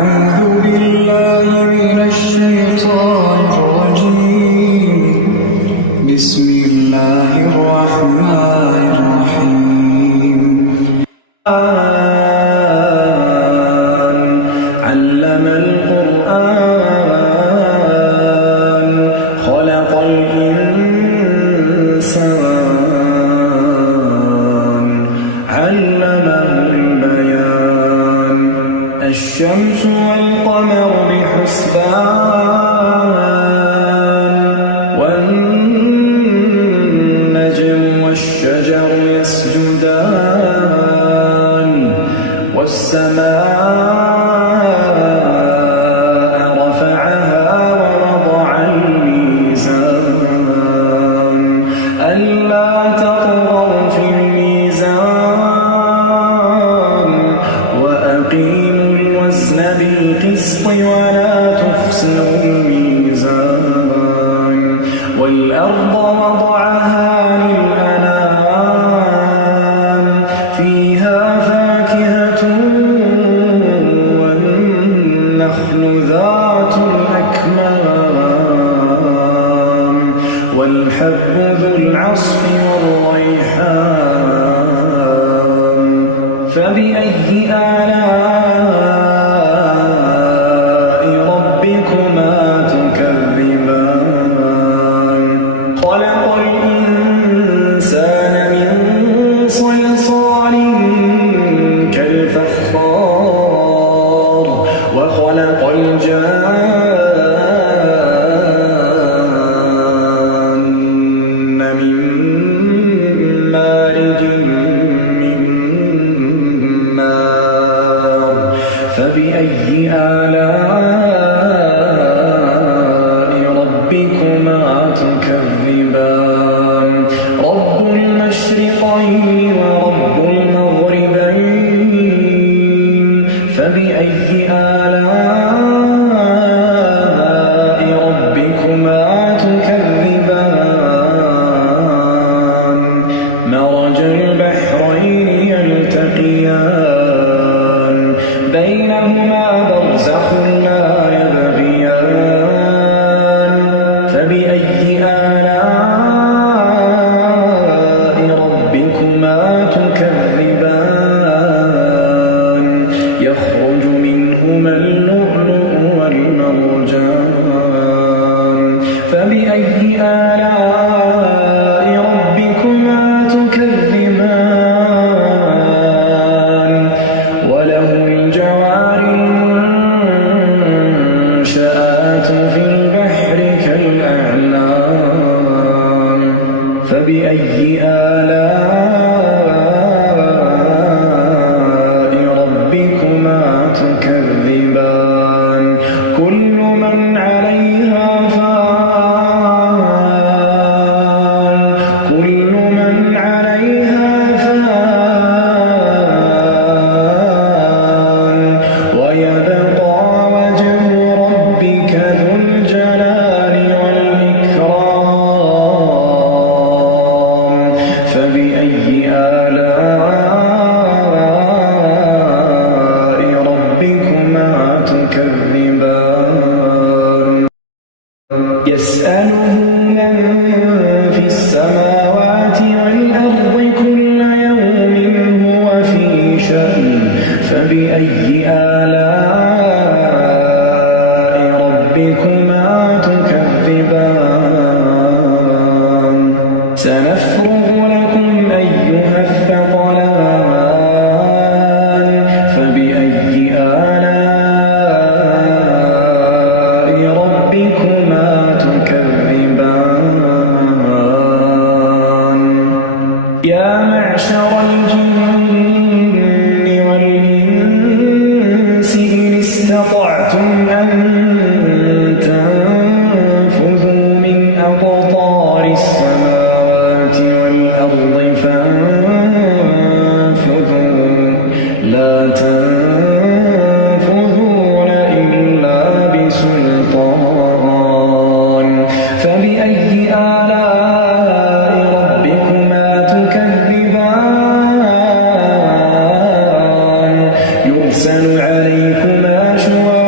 أعوذ بالله من الشيطان الرجيم. بسم الله الرحمن الرحيم. علم القرآن خلق الإنسان علمه البيان الشمس والقمر بحسبان والنجم والشجر يسجدان والسماء رفعها ووضع الميزان ألا تطغوا في الميزان وأقيموا الوزن بالقسط ولا تخسروا الميزان والأرض وضعها للأنام فيها فاكهة والنخل ذات الأكمام والحب ذو العصف والريحان فبأي آلاء ربكما تكذبان خلق الإنسان من صلصال كالفخار وخلق الجان من مارج من نار فبأي آلاء ربكما تكذبان رب المشرقين ورب المغربين فبأي آلاء ربكما تكذبان مرج البحرين يلتقيان بينهما برزخ لا يبغيان فبأي آلاء ربكما تكذبان يخرج منهما اللؤلؤ والمرجان فبأي آلاء ربكما تكذبان وله الجوار المنشآت في البحر كالأعلام فبأي آلاء ربكما تكذبان كل من عليها فان كل من عليها فان ويبقى وجه ربك ذو الجلال والإكرام فبأي آلاء ربكما تكذبان يسأله من في السماوات والأرض كل يوم هو في شأن فبأي آلاء ربكما تكذبان سنفرغ لكم أيها الثقلان فبأي آلاء ربكما تكذبان يا معشر الجن والإنس إن استطعتم أن تنفذوا من أقطار السماوات والأرض فانفذوا لا تنفذون إلا بسلطان فبأي آلاء ربكما تكذبان يرسل عليكما شواظ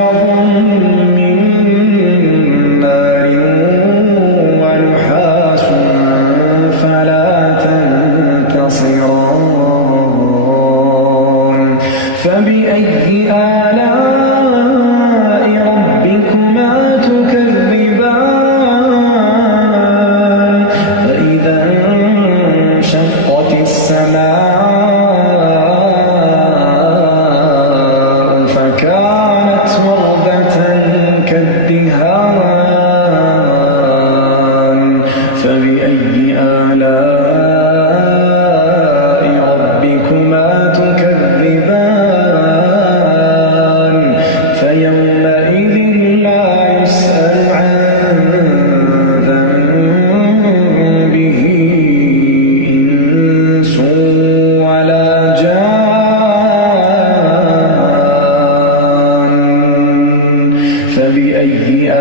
فبأي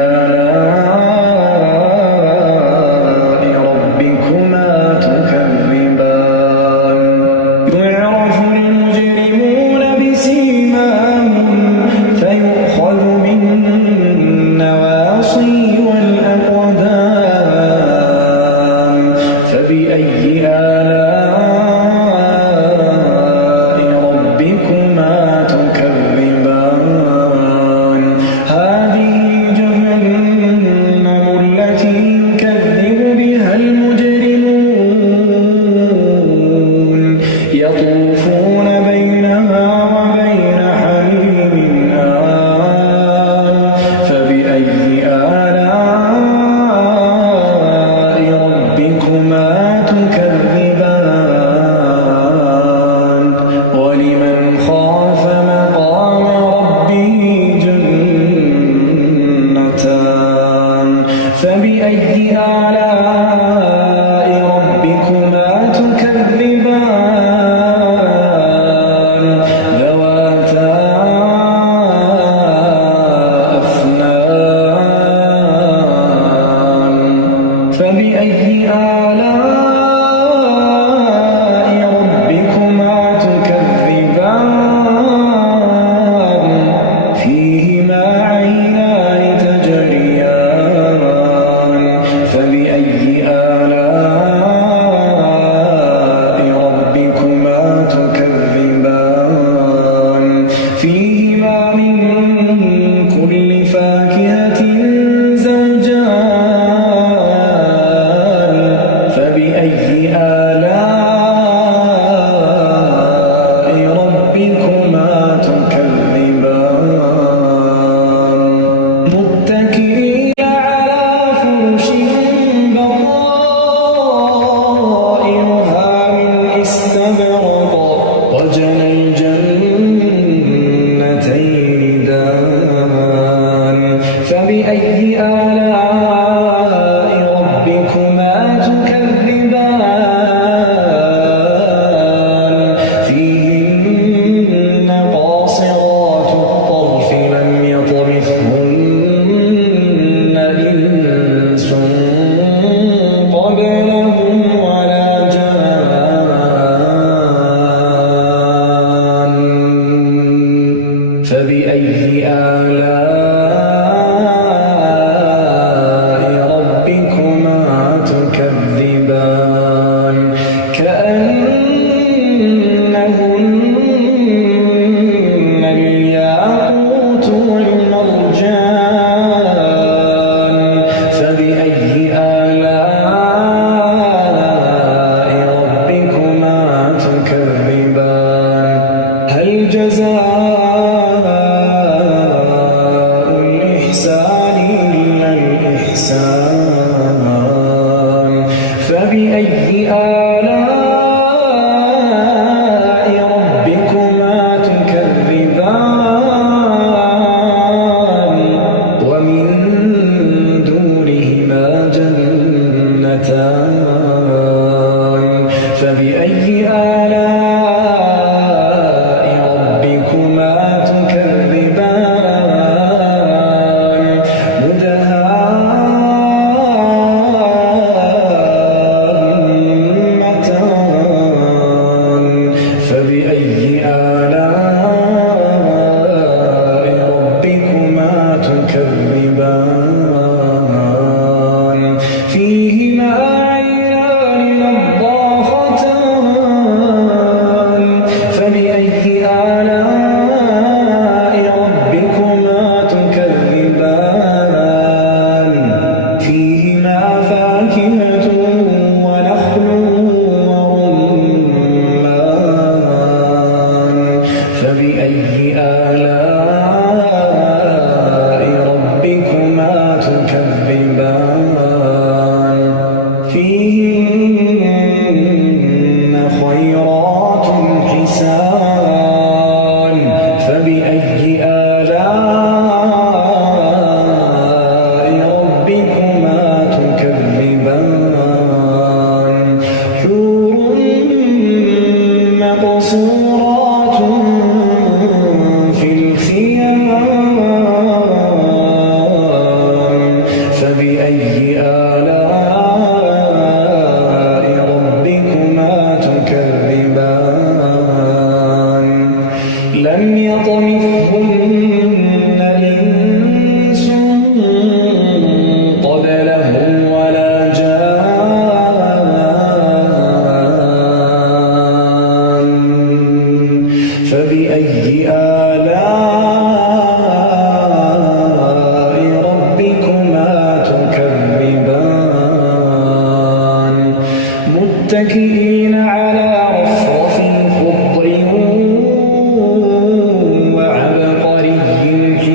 آلاء ربكما تكذبان يعرف المجرمون بسيماهم فيؤخذ بالنواصي والأقدام فبأي آلاء ربكما تكذبان هذه جهنم التي يكذب بها المجرمون يطوفون بينها وبين حميم آن فبأي آلاء ربكما تكذبان ولمن خاف مقام ربه جنتان فبأي آلاء ربكما تكذبان ذواتا أفنان فبأي آلاء ربكما تكذبان فيهما عينان تجريان فبأي آلاء ربكما تكذبان فيهما من كل فاكهة زوجان فبأي آلاء ربكما تكذبان متكئين على فرش بطائنها من استبرق وجنى الجنتين دان فبأي آلاء ربكما تكذبان فيهن قاصرات الطرف لم يطمثهن إنس قبلهم ولا جان فبأي آلاء ربكما تكذبان كأنهن الياقوت والمرجان فبأي آلاء ربكما تكذبان هل جزاء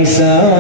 حساب